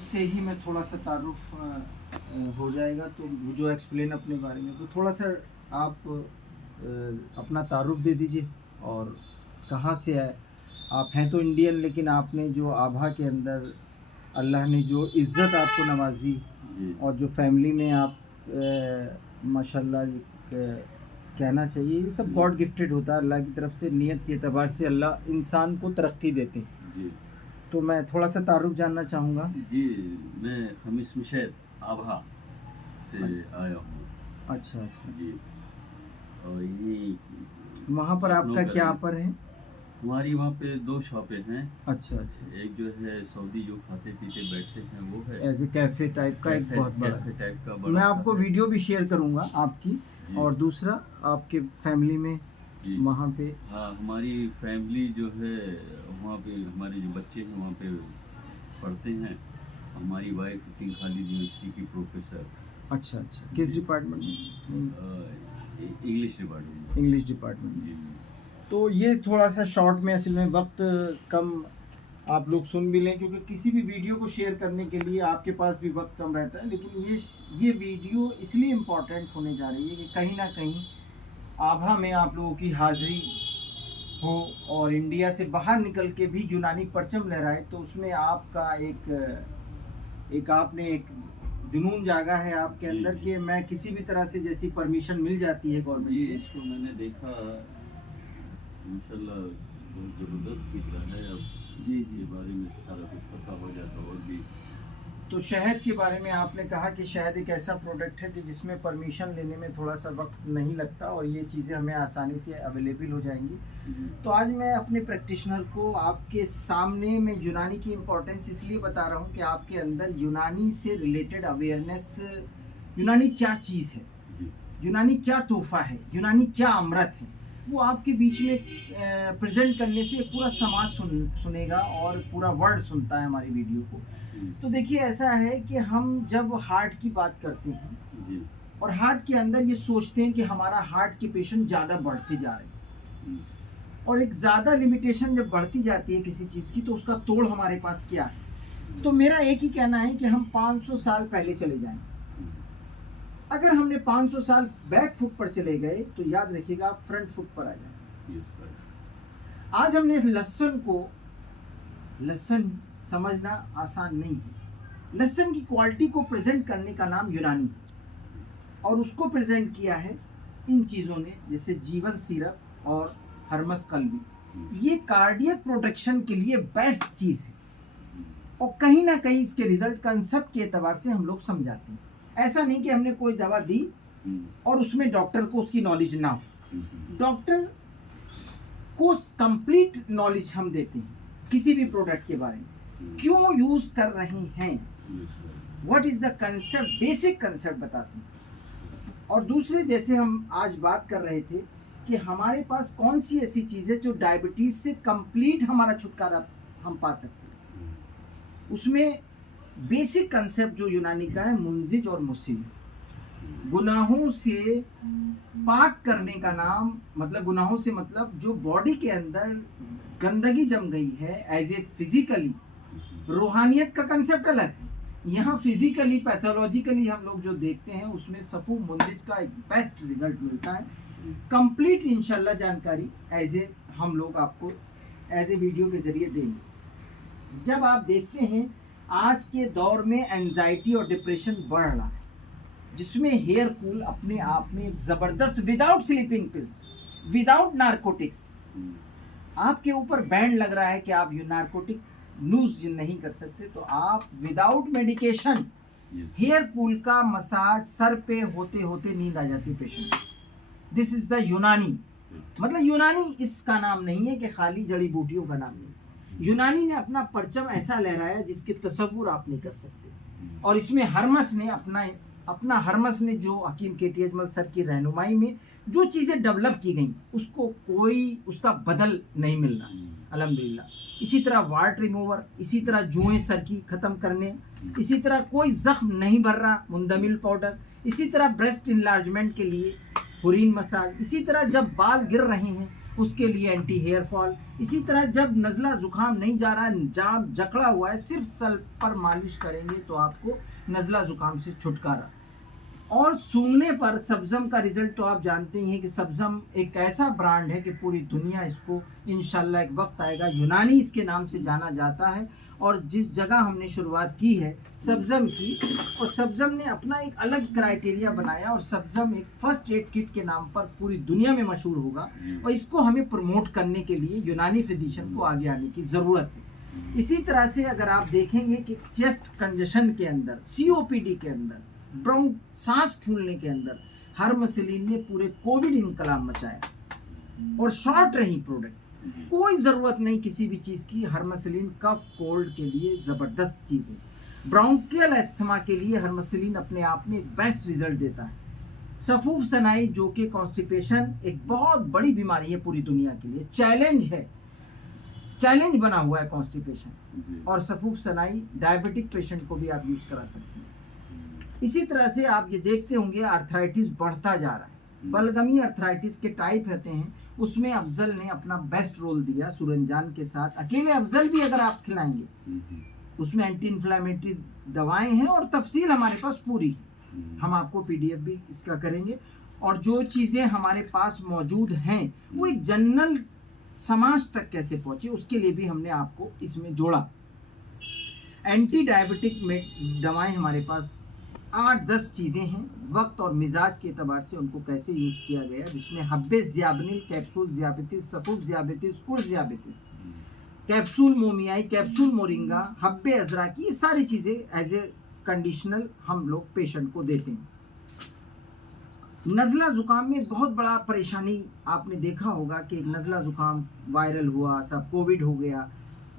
से ही मैं थोड़ा सा तारुफ हो जाएगा, तो जो एक्सप्लेन अपने बारे में, तो थोड़ा सा आप अपना तारुफ दे दीजिए और कहाँ से आए आप। हैं तो इंडियन, लेकिन आपने जो आभा के अंदर अल्लाह ने जो इज़्ज़त आपको नवाजी जी और जो फैमिली में आप माशाल्लाह कहना चाहिए, ये सब गॉड गिफ्टेड होता है अल्लाह की तरफ से। नियत के एतबार से अल्लाह इंसान को तरक्की देते हैं। जी तो मैं थोड़ा सा तारुफ जानना चाहूँगा। जी मैं खमीस मुशैद आभा से आया हूँ। अच्छा अच्छा। जी और ये वहाँ पर लखनऊ आपका का क्या है। पर है? हमारी वहाँ पे 2 शॉपें हैं। अच्छा अच्छा। एक जो है सऊदी जो खाते पीते बैठते हैं वो है, एज ए कैफ़े टाइप का एक बहुत बड़ा। कैफे टाइप का मैं बड़ा सा आपको है। वीडियो भी शेयर करूँगा आपकी। जी और दूसरा आपके फैमिली में जी वहाँ पे। हाँ, हमारी फैमिली जो है वहाँ पे हमारे जो बच्चे हैं वहाँ पे पढ़ते हैं। हमारी वाइफ किंग खालिद यूनिवर्सिटी की प्रोफेसर। अच्छा अच्छा, किस जी। डिपार्टमेंट में? English department. इंग्लिश डिपार्टमेंट में। जी तो ये थोड़ा सा शॉर्ट में, असल में वक्त कम, आप लोग सुन भी लें क्योंकि किसी भी वीडियो को शेयर करने के लिए आपके पास भी वक्त कम रहता है। लेकिन ये वीडियो इसलिए इम्पोर्टेंट होने जा रही है कि कहीं ना कहीं आभा में आप लोगों की हाज़िरी हो और इंडिया से बाहर निकल के भी यूनानी परचम लहराए, तो उसमें आपका एक आपने एक जुनून जागा है आपके जी, अंदर जी। कि मैं किसी भी तरह से, जैसी परमिशन मिल जाती है गवर्नमेंट जी से। इसको मैंने देखा, माशाल्लाह बहुत ज़बरदस्त दिख रहा है। अब जी इसके जी। बारे में सारा कुछ पता हो जाता और भी। तो शहद के बारे में आपने कहा कि शहद एक ऐसा प्रोडक्ट है कि जिसमें परमिशन लेने में थोड़ा सा वक्त नहीं लगता और ये चीज़ें हमें आसानी से अवेलेबल हो जाएंगी। जी तो आज मैं अपने प्रैक्टिशनर को आपके सामने में यूनानी की इम्पोर्टेंस इसलिए बता रहा हूँ कि आपके अंदर यूनानी से रिलेटेड अवेयरनेस, यूनानी क्या चीज़ है, जी यूनानी क्या तोहफा है, यूनानी क्या अमृत है, वो आपके बीच में प्रेजेंट करने से पूरा समाज सुनेगा और पूरा वर्ल्ड सुनता है हमारी वीडियो को। जी तो देखिए, ऐसा है कि हम जब हार्ट की बात करते हैं जी और हार्ट के अंदर ये सोचते हैं कि हमारा हार्ट के पेशेंट ज़्यादा बढ़ते जा रहे हैं, हम्म, और एक ज़्यादा लिमिटेशन जब बढ़ती जाती है किसी चीज़ की, तो उसका तोड़ हमारे पास क्या है। तो मेरा एक ही कहना है कि हम 500 साल पहले चले जाएं। अगर हमने 500 साल बैक फुट पर चले गए तो याद रखिएगा आप फ्रंट फुट पर आ जाए। Yes right. आज हमने लहसुन समझना आसान नहीं है। लहसुन की क्वालिटी को प्रेजेंट करने का नाम यूनानी है और उसको प्रेजेंट किया है इन चीज़ों ने, जैसे जीवन सिरप और हर्मस कल्बी। ये कार्डियक प्रोटेक्शन के लिए बेस्ट चीज़ है और कहीं ना कहीं इसके रिजल्ट कंसेप्ट के एतबार से हम लोग समझाते हैं। ऐसा नहीं कि हमने कोई दवा दी और उसमें डॉक्टर को उसकी नॉलेज ना हो। डॉक्टर को कंप्लीट नॉलेज हम देते हैं किसी भी प्रोडक्ट के बारे में, क्यों यूज कर रहे हैं, what is the concept, basic concept बताते हैं। और दूसरे, जैसे हम आज बात कर रहे थे कि हमारे पास कौन सी ऐसी चीज़ है जो डायबिटीज से कंप्लीट हमारा छुटकारा हम पा सकते हैं, उसमें बेसिक कंसेप्ट जो यूनानी का है, मुंजिज और मुसिल। गुनाहों से पाक करने का नाम, मतलब गुनाहों से मतलब जो बॉडी के अंदर गंदगी जम गई है एज ए फिजिकली। रूहानियत का कंसेप्ट अलग है, यहाँ फिजिकली पैथोलॉजिकली हम लोग जो देखते हैं उसमें सफू मुंजिज का एक बेस्ट रिजल्ट मिलता है। कंप्लीट इंशाल्लाह जानकारी एज ए हम लोग आपको एज ए वीडियो के जरिए देंगे। जब आप देखते हैं आज के दौर में एंजाइटी और डिप्रेशन बढ़ रहा है, जिसमें हेयर कूल अपने आप में एक ज़बरदस्त, without sleeping pills, without narcotics, आपके ऊपर बैंड लग रहा है कि आप ये नारकोटिक यूज नहीं कर सकते, तो आप विदाउट मेडिकेशन हेयर कूल का मसाज सर पे होते होते नींद आ जाती पेशेंट। दिस इज द यूनानी। मतलब यूनानी इसका नाम नहीं है कि खाली जड़ी बूटियों का नाम नहीं। यूनानी ने अपना परचम ऐसा लहराया जिसके तसव्वुर आप नहीं कर सकते। और इसमें हरमस ने जो हकीम केटी अजमल सर की रहनुमाई में जो चीज़ें डेवलप की गई, उसको कोई उसका बदल नहीं मिल रहा, अल्हम्दुलिल्लाह। इसी तरह वाट रिमूवर, इसी तरह जुएं सर की ख़त्म करने, इसी तरह कोई जख्म नहीं भर रहा, मुंदमिल पाउडर, इसी तरह ब्रेस्ट इनलार्जमेंट के लिए हुरीन मसाज, इसी तरह जब बाल गिर रहे हैं उसके लिए एंटी हेयर फॉल। इसी तरह जब नज़ला ज़ुकाम नहीं जा रहा है, जाम जकड़ा हुआ है, सिर्फ सर पर मालिश करेंगे तो आपको नज़ला ज़ुकाम से छुटकारा। और सूंघने पर सब्ज़म का रिजल्ट तो आप जानते ही हैं कि सब्ज़म एक ऐसा ब्रांड है कि पूरी दुनिया इसको इंशाल्लाह एक वक्त आएगा यूनानी इसके नाम से जाना जाता है। और जिस जगह हमने शुरुआत की है सब्ज़म की, और सब्ज़म ने अपना एक अलग क्राइटेरिया बनाया और सब्ज़म एक फर्स्ट एड किट के नाम पर पूरी दुनिया में मशहूर होगा। और इसको हमें प्रमोट करने के लिए यूनानी फिजिशियन को आगे आने की ज़रूरत है। इसी तरह से अगर आप देखेंगे कि चेस्ट कंजेशन के अंदर, COPD के अंदर, ब्रोंक सांस फूलने के अंदर हर्मसिलीन ने पूरे कोविड इनकलाब मचाया। और शॉर्ट रही प्रोडक्ट, कोई ज़रूरत नहीं किसी भी चीज़ की। हर्मसिलीन कफ कोल्ड के लिए ज़बरदस्त चीज़ है। ब्रोंकियल एस्थमा के लिए हर्मसिलीन अपने आप में एक बेस्ट रिजल्ट देता है। सफूफ सनाई जो कि कॉन्स्टिपेशन एक बहुत बड़ी बीमारी है पूरी दुनिया के लिए, चैलेंज है, चैलेंज बना हुआ है कॉन्स्टिपेशन। और सफूफ सनाई डायबिटिक पेशेंट को भी आप यूज़ करा सकते हैं। इसी तरह से आप ये देखते होंगे आर्थराइटिस बढ़ता जा रहा है। बलगमी आर्थराइटिस के टाइप होते हैं, उसमें अफजल ने अपना बेस्ट रोल दिया सुरंजान के साथ। अकेले अफजल भी अगर आप खिलाएंगे, उसमें एंटी इन्फ्लामेटरी दवाएं हैं और तफसील हमारे पास पूरी है। हम आपको PDF भी इसका करेंगे। और जो चीज़ें हमारे पास मौजूद हैं वो एक जनरल समाज तक कैसे पहुंचे, उसके लिए भी हमने आपको इसमें जोड़ा। एंटी डायबिटिक में दवाएं हमारे पास 8-10 चीज़ें हैं। वक्त और मिजाज के एतबार से उनको कैसे यूज़ किया गया, जिसमें हब्बे ज़ियाबनिल, कैप्सूल ज़ियाबितिस, सफूफ ज़ियाबितिस, कुर ज़ियाबितिस, कैप्सूल मोमियाई, कैप्सूल मोरिंगा, हब्बे अजरा की, ये सारी चीज़ें एज ए कंडीशनल हम लोग पेशेंट को देते हैं। नज़ला ज़ुकाम में बहुत बड़ा परेशानी आपने देखा होगा कि नज़ला ज़ुकाम वायरल हुआ, सब कोविड हो गया।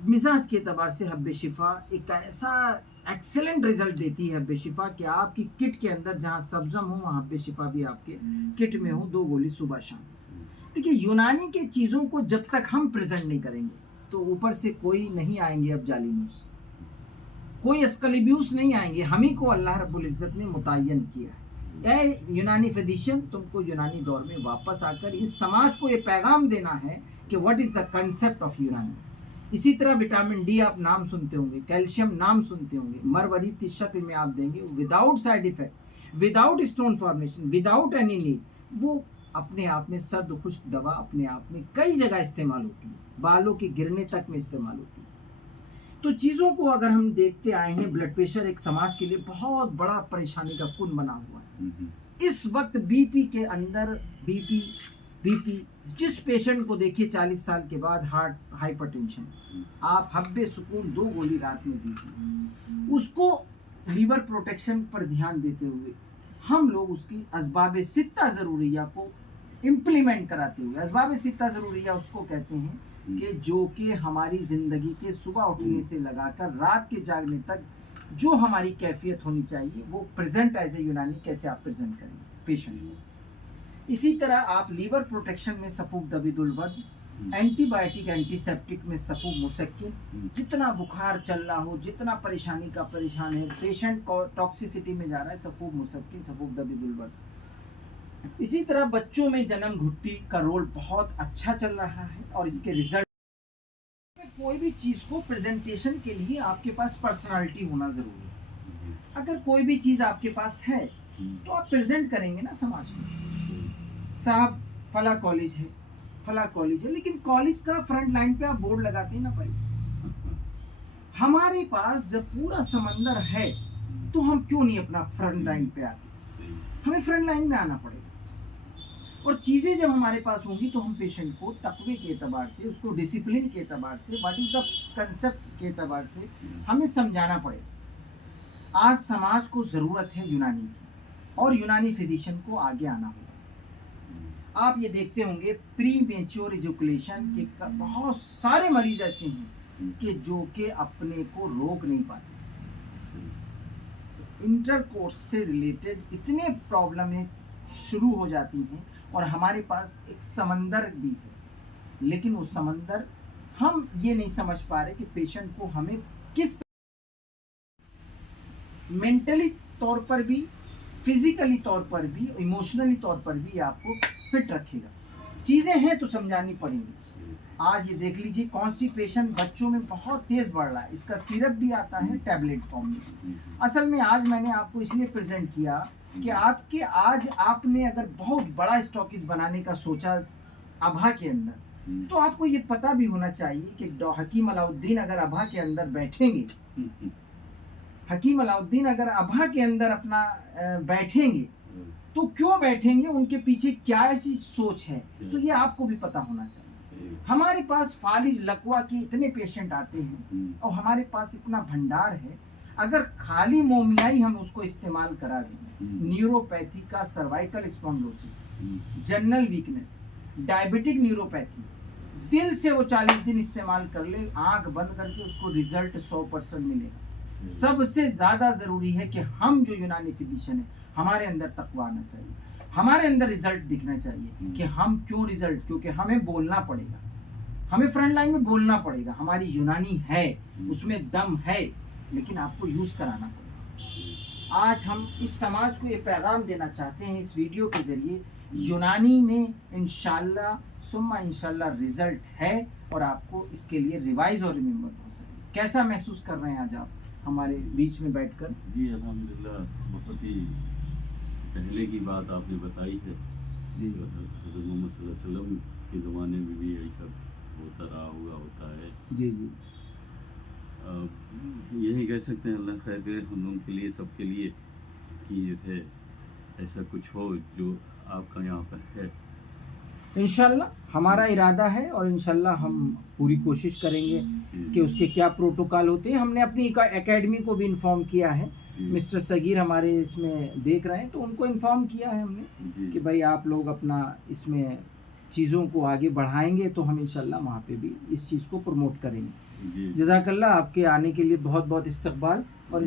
मिजाज के एतबार से हब्बे शिफा एक ऐसा एक्सेलेंट रिजल्ट देती है हब्बे शिफा कि आपकी किट के अंदर जहाँ सब्ज़म हो वहाँ हब्बे शिफा भी आपके किट में हो, 2 गोली सुबह शाम। देखिए यूनानी के चीज़ों को जब तक हम प्रेजेंट नहीं करेंगे तो ऊपर से कोई नहीं आएंगे, अब जालिमूस कोई अस्कलिब्यूस नहीं आएंगे, हम ही को अल्लाह रब्बुल इज़्ज़त ने मुतय्यन किया है। ए यूनानी फिजिशियन, तुमको यूनानी दौर में वापस आकर इस समाज को ये पैगाम देना है कि what is the concept of यूनानी। इसी तरह विटामिन डी आप नाम सुनते होंगे, कैल्शियम नाम सुनते होंगे, मरवरीत की शक्ल में आप देंगे, without side effect, without stone formation, without any need. वो अपने आप में सर्द खुश्क दवा अपने आप में कई जगह इस्तेमाल होती है, बालों के गिरने तक में इस्तेमाल होती है। तो चीज़ों को अगर हम देखते आए हैं, ब्लड प्रेशर एक समाज के लिए बहुत बड़ा परेशानी का कुन बना हुआ है। इस वक्त बीपी के अंदर बीपी जिस पेशेंट को देखिए 40 साल के बाद हार्ट हाइपरटेंशन, आप हब्बे सुकून 2 गोली रात में दीजिए। उसको लीवर प्रोटेक्शन पर ध्यान देते हुए हम लोग उसकी असबाब सित्ता ज़रूरिया को इम्प्लीमेंट कराते हुए, असबाब सित्ता ज़रूरिया उसको कहते हैं कि जो कि हमारी ज़िंदगी के सुबह उठने से लगाकर रात के जागने तक जो हमारी कैफियत होनी चाहिए वो प्रेजेंट एज ए यूनानी कैसे आप प्रेजेंट करेंगे पेशेंट को। इसी तरह आप लीवर प्रोटेक्शन में सफूफ दबिदुल वर्द, एंटीबायोटिक एंटीसेप्टिक में सफूफ मुसक्किन, जितना बुखार चल रहा हो, जितना परेशानी का परेशान है, पेशेंट को टॉक्सिसिटी में जा रहा है, सफूफ मुसक्किन, सफूफ दबिदुल वर्द। इसी तरह बच्चों में जन्म घुट्टी का रोल बहुत अच्छा चल रहा है और इसके रिजल्ट। कोई भी चीज़ को प्रेजेंटेशन के लिए आपके पास पर्सनालिटी होना ज़रूरी है। अगर कोई भी चीज़ आपके पास है तो आप प्रेजेंट करेंगे ना समाज में। साहब फला कॉलेज है, फला कॉलेज है, लेकिन कॉलेज का फ्रंट लाइन पे आप बोर्ड लगाते हैं ना भाई। हमारे पास जब पूरा समंदर है तो हम क्यों नहीं अपना फ्रंट लाइन पे आते? हमें फ्रंट लाइन में आना पड़ेगा। और चीज़ें जब हमारे पास होंगी तो हम पेशेंट को तकवे के एतबार से, उसको डिसिप्लिन के एतबार से, व्हाट इज द कंसेप्ट के एतबार से हमें समझाना पड़ेगा। आज समाज को ज़रूरत है यूनानी की और यूनानी फिजिशियन को आगे आना होगा। आप ये देखते होंगे प्री मेच्योर एजुकेशन के बहुत सारे मरीज ऐसे हैं कि जो कि अपने को रोक नहीं पाते। इंटरकोर्स से रिलेटेड इतने प्रॉब्लमें शुरू हो जाती हैं और हमारे पास एक समंदर भी है, लेकिन वो समंदर हम ये नहीं समझ पा रहे कि पेशेंट को हमें किस मेंटली तौर पर भी, फिजिकली तौर पर भी, इमोशनली तौर पर भी आपको फिट रखेगा। चीज़ें हैं तो समझानी पड़ेंगी। आज ये देख लीजिए कॉन्स्टिपेशन बच्चों में बहुत तेज़ बढ़ रहा है, इसका सिरप भी आता है टैबलेट फॉर्म में। असल में आज मैंने आपको इसलिए प्रेजेंट किया कि आपके आज आपने अगर बहुत बड़ा स्टॉकिस बनाने का सोचा अभा के अंदर, तो आपको ये पता भी होना चाहिए कि हकीम अलाउद्दीन अगर अभा के अंदर बैठेंगे, हकीम अलाउद्दीन अगर अभा के अंदर अपना बैठेंगे तो क्यों बैठेंगे, उनके पीछे क्या ऐसी सोच है, तो ये आपको भी पता होना चाहिए। हमारे पास फालिज लकवा के इतने पेशेंट आते हैं और हमारे पास इतना भंडार है, अगर खाली मोमियाई हम उसको इस्तेमाल करा दें, न्यूरोपैथी का cervical spondylosis, general weakness, diabetic neuropathy, दिल से वो 40 दिन इस्तेमाल कर ले, आंख बंद करके उसको रिजल्ट 100% मिलेगा। सबसे ज्यादा जरूरी है कि हम जो यूनानी फिजिशियन है हमारे अंदर तकवा आना चाहिए, हमारे अंदर रिजल्ट दिखना चाहिए कि हम क्यों रिजल्ट, क्योंकि हमें बोलना पड़ेगा, हमें फ्रंट लाइन में बोलना पड़ेगा, हमारी यूनानी है, उसमें दम है, लेकिन आपको यूज कराना पड़ेगा। आज हम इस समाज को ये पैगाम देना चाहते हैं इस वीडियो के जरिए, यूनानी में इंशाल्लाह सुम्मा इंशाल्लाह रिजल्ट है और आपको इसके लिए रिवाइज और रिमेम्बर हो सके। कैसा महसूस कर रहे हैं आज आप हमारे बीच में बैठकर? जी अल्हम्दुलिल्लाह, बहुत ही पहले की बात आपने बताई है जी। हज़रत मोहम्मद सल्लल्लाहु अलैहि वसल्लम के ज़माने में भी यही सब होता रहा होगा, होता है। जी जी यही कह सकते हैं अल्लाह खैर करे हम लोगों के लिए, सबके लिए, कि जो है ऐसा कुछ हो जो आपका यहाँ पर है। इंशाल्लाह हमारा इरादा है और इंशाल्लाह हम पूरी कोशिश करेंगे कि उसके क्या प्रोटोकॉल होते हैं। हमने अपनी एकेडमी को भी इन्फॉर्म किया है, मिस्टर सगीर हमारे इसमें देख रहे हैं, तो उनको इन्फॉर्म किया है हमने कि भाई आप लोग अपना इसमें चीज़ों को आगे बढ़ाएंगे तो हम इंशाल्लाह वहाँ पे भी इस चीज़ को प्रमोट करेंगे। जज़ाकल्लाह, आपके आने के लिए बहुत बहुत इस्तकबाल। और